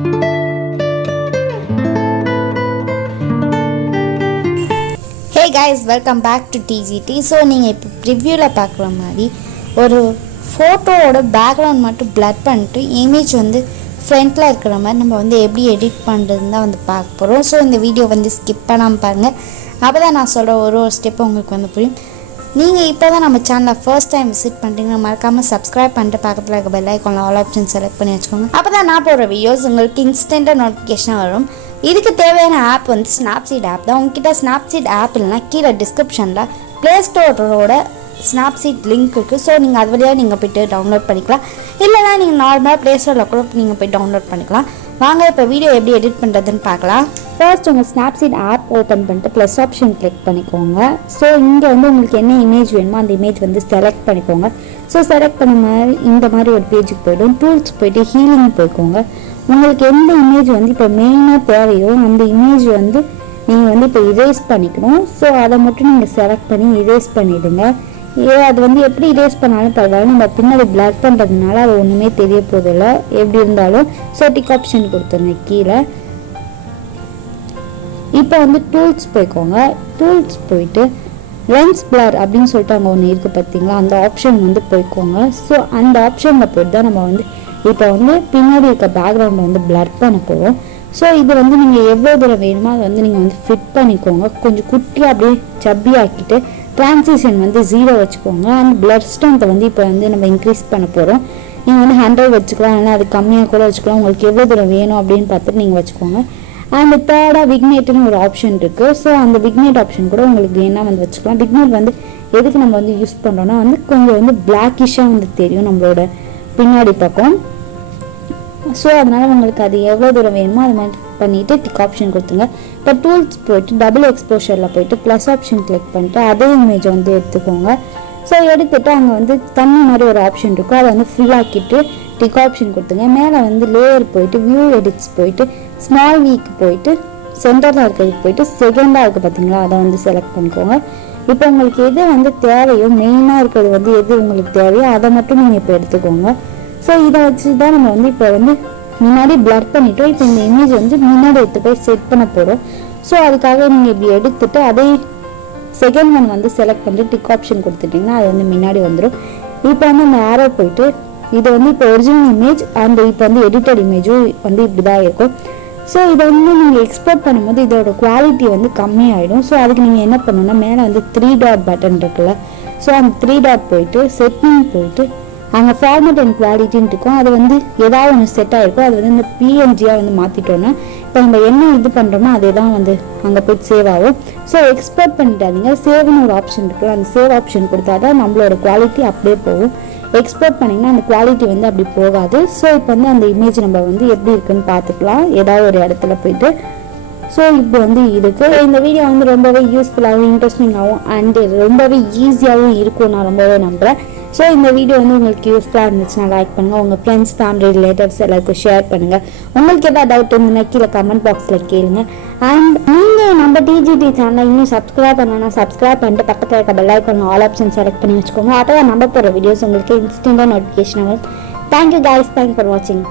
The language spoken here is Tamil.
Hey guys, welcome back to TGT. So நீங்கள் இப்போ ப்ரிவ்யூவில் பார்க்குற மாதிரி ஒரு ஃபோட்டோவோட பேக்ரவுண்ட் மட்டும் பிளர் பண்ணிட்டு இமேஜ் வந்து ஃப்ரண்ட்டில் இருக்கிற மாதிரி நம்ம வந்து எப்படி எடிட் பண்ணுறதுன்னு தான் வந்து பார்க்க போகிறோம். ஸோ இந்த வீடியோ வந்து ஸ்கிப் பண்ணாமல் பாருங்கள். அப்போ தான் நான் சொல்கிற ஒரு ஸ்டெப்பு உங்களுக்கு வந்து புரியும். நீங்கள் இப்போ தான் நம்ம சேனலை ஃபர்ஸ்ட் டைம் விசிட் பண்ணுறீங்கன்னா மறக்காமல் சப்ஸ்கிரைப் பண்ணிட்டு பக்கத்தில் இருக்க பெல் ஐக்கானில் ஆல் ஆப்ஷன் செலக்ட் பண்ணி வச்சுக்கோங்க. அப்போ தான் நான் போடுற வீடியோஸ் உங்களுக்கு இன்ஸ்டண்ட்டாக நோட்டிஃபிகேஷனாக வரும். இதுக்கு தேவையான ஆப் வந்து ஸ்னாப்சீட் ஆப் தான். உங்ககிட்ட ஸ்னாப்சீட் ஆப் இல்லைனா கீழே டிஸ்கிரிப்ஷனில் ப்ளே ஸ்டோரோட ஸ்னாப்சீட் லிங்க் இருக்குது. ஸோ நீங்கள் அது வழியாக நீங்கள் போய்ட்டு டவுன்லோட் பண்ணிக்கலாம். இல்லைனா நீங்கள் நார்மலாக ப்ளே ஸ்டோரில் கூட நீங்கள் போய் டவுன்லோட் பண்ணிக்கலாம். வாங்க இப்போ வீடியோ எப்படி எடிட் பண்ணுறதுன்னு பார்க்கலாம். ஃபர்ஸ்ட் உங்கள் ஸ்னாப்சீட் ஆப் ஓப்பன் பண்ணிட்டு ப்ளஸ் ஆப்ஷன் கிளிக் பண்ணிக்கோங்க. ஸோ இங்கே வந்து உங்களுக்கு என்ன இமேஜ் வேணுமோ அந்த இமேஜ் வந்து செலக்ட் பண்ணிக்கோங்க. ஸோ செலக்ட் பண்ண மாதிரி இந்த மாதிரி ஒரு பேஜுக்கு போய்டும். டூல்ஸ் போய்ட்டு ஹீலிங் போய்க்கோங்க. உங்களுக்கு எந்த இமேஜ் வந்து இப்போ மெயினாக தேவையோ அந்த இமேஜ் வந்து நீங்கள் வந்து இப்போ இரேஸ் பண்ணிக்கணும். ஸோ அதை மட்டும் நீங்கள் செலக்ட் பண்ணி இரேஸ் பண்ணிவிடுங்க. அது வந்து எப்படி இரேஸ் பண்ணாலும் பரவாயில்ல, நம்ம பின்னாடி பிளாக் பண்ணுறதுனால அது ஒன்றுமே தெரிய போதில்லை எப்படி இருந்தாலும். ஸோ டிக் ஆப்ஷன் கொடுத்துருங்க கீழே. இப்போ வந்து டூல்ஸ் போய்க்கோங்க. டூல்ஸ் போயிட்டு லென்ஸ் பிளர் அப்படின்னு சொல்லிட்டு அங்கே ஒன்று இருக்குது பார்த்தீங்களா, அந்த ஆப்ஷன் வந்து போய்க்கோங்க. ஸோ அந்த ஆப்ஷனில் போய்ட்டு தான் நம்ம வந்து இப்போ வந்து பின்னாடி இருக்க பேக்ரவுண்டை வந்து பிளர் பண்ண போகிறோம். ஸோ இது வந்து நீங்கள் எவ்வளோ தூரம் வேணுமோ அதை வந்து நீங்கள் வந்து ஃபிட் பண்ணிக்கோங்க. கொஞ்சம் குட்டியாக அப்படியே சப்பி ஆக்கிட்டு ட்ரான்சிஷன் வந்து 0 வச்சுக்கோங்க. அந்த பிளர் ஸ்ட்ரென்த்தை வந்து இப்போ வந்து நம்ம இன்க்ரீஸ் பண்ண போகிறோம். நீங்கள் வந்து 100 வச்சுக்கலாம், இல்லைனா அது கம்மியாக கூட வச்சுக்கலாம். உங்களுக்கு எவ்வளோ தூரம் வேணும் அப்படின்னு பார்த்துட்டு நீங்கள் வச்சுக்கோங்க. அண்ட் தேர்டாக விக்னேட்னு ஒரு ஆப்ஷன் இருக்குது. ஸோ அந்த விக்னேட் ஆப்ஷன் கூட உங்களுக்கு வேணால் வந்து வச்சுக்கலாம். விக்னேட் வந்து எதுக்கு நம்ம வந்து யூஸ் பண்ணுறோன்னா வந்து கொஞ்சம் வந்து பிளாக்கிஷாக வந்து தெரியும் நம்மளோட பின்னாடி பக்கம். ஸோ அதனால் உங்களுக்கு அது எவ்வளோ தூரம் வேணுமோ அது மாதிரி பண்ணிவிட்டு டிக் ஆப்ஷன் கொடுத்துங்க. இப்போ டூல்ஸ் போய்ட்டு டபுள் எக்ஸ்போஷரில் போய்ட்டு ப்ளஸ் ஆப்ஷன் கிளிக் பண்ணிட்டு அதே இமேஜை வந்து எடுத்துக்கோங்க. ஸோ எடுத்துகிட்டு அங்கே வந்து தண்ணி மாதிரி ஒரு ஆப்ஷன் இருக்கும், அதை வந்து ஃபுல்லாக்கிட்டு டிக் ஆப்ஷன் கொடுத்துங்க. மேலே வந்து லேயர் போய்ட்டு வியூ எடிட்ஸ் போய்ட்டு ஸ்மால் வீக்கு போய்ட்டு சென்டரில் இருக்கிறதுக்கு போய்ட்டு செகண்டாக இருக்குது பார்த்தீங்களா, அதை வந்து செலக்ட் பண்ணிக்கோங்க. இப்போ உங்களுக்கு எது வந்து தேவையோ மெயினாக இருக்கிறது வந்து எது உங்களுக்கு தேவையோ அதை மட்டும் நீங்கள் இப்போ எடுத்துக்கோங்க. ஸோ இதை வச்சு தான் நம்ம வந்து இப்போ வந்து முன்னாடி பிளர் பண்ணிட்டோம். இப்போ இந்த இமேஜ் வந்து முன்னாடி எடுத்து போய் செட் பண்ண போகிறோம். ஸோ அதுக்காக நீங்கள் இப்படி எடுத்துட்டு அதே செகண்ட் ஒன் வந்து செலக்ட் பண்ணிட்டு டிக் ஆப்ஷன் கொடுத்துட்டிங்கன்னா அது வந்து முன்னாடி வந்துடும். இப்போ வந்து அந்த ஆரோ போயிட்டு இது வந்து இப்போ ஒரிஜினல் இமேஜ் அண்ட் இப்போ வந்து எடிட்டட் இமேஜும் வந்து இப்படி தான் இருக்கும். ஸோ இதை வந்து நீங்கள் எக்ஸ்போர்ட் பண்ணும்போது இதோட குவாலிட்டி வந்து கம்மியாகிடும். ஸோ அதுக்கு நீங்கள் என்ன பண்ணணும்னா மேலே வந்து 3 டாட் பட்டன் இருக்குல்ல, ஸோ அந்த 3 டாட் போயிட்டு செட்டிங் போயிட்டு அங்கே ஃபார்மேட் அண்ட் குவாலிட்டின்னு இருக்கும். அது வந்து ஏதாவது ஒன்று செட் ஆகிருக்கும். அது வந்து இந்த பிஎன்ஜியாக வந்து மாற்றிட்டோன்னா இப்போ நம்ம என்ன இது பண்ணுறோமோ அதே தான் வந்து அங்கே போய்ட்டு சேவ் ஆகும். So export பண்ணிட்டாதீங்க. சேவ்னு ஒரு ஆப்ஷன் இருக்குது, அந்த சேவ் ஆப்ஷன் கொடுத்தா தான் நம்மளோட குவாலிட்டி அப்படியே போகும். எக்ஸ்போர்ட் பண்ணிங்கன்னா அந்த குவாலிட்டி வந்து அப்படி போகாது. ஸோ இப்போ வந்து அந்த இமேஜ் நம்ம வந்து எப்படி இருக்குன்னு பார்த்துக்கலாம் ஏதாவது ஒரு இடத்துல போய்ட்டு. ஸோ இப்போ வந்து இருக்குது. இந்த வீடியோ வந்து ரொம்பவே யூஸ்ஃபுல்லாகவும் இன்ட்ரெஸ்டிங்காகவும் அண்டு ரொம்பவே ஈஸியாகவும் இருக்கும் நான் ரொம்பவே நம்புகிறேன். ஸோ இந்த வீடியோ வந்து உங்களுக்கு யூஸ்ஃபுல்லாக இருந்துச்சுன்னா லைக் பண்ணுங்கள், உங்கள் ஃப்ரெண்ட்ஸ் ஃபேமிலி ரிலேட்டிவ்ஸ் எல்லாருக்கும் ஷேர் பண்ணுங்கள். உங்களுக்கு எதாவது டவுட் இருந்துன்னா கீழே கமெண்ட் பாக்ஸில் கேளுங்க. அண்ட் நீங்கள் நம்ம டிஜிடி சேனலை இன்னும் சப்ஸ்கிரைப் பண்ணலாம், சப்ஸ்கிரைப் பண்ணிட்டு பக்கத்தில் இருக்க bell icon all option select பண்ணி வச்சுக்கோங்க. அப்போ தான் நம்ம போகிற வீடியோஸ் உங்களுக்கு இன்ஸ்டண்ட்டாக நோட்டிஃபிகேஷன் ஆகும். தேங்க்யூ கைஸ், தேங்க்யூ ஃபார் வாட்சிங்.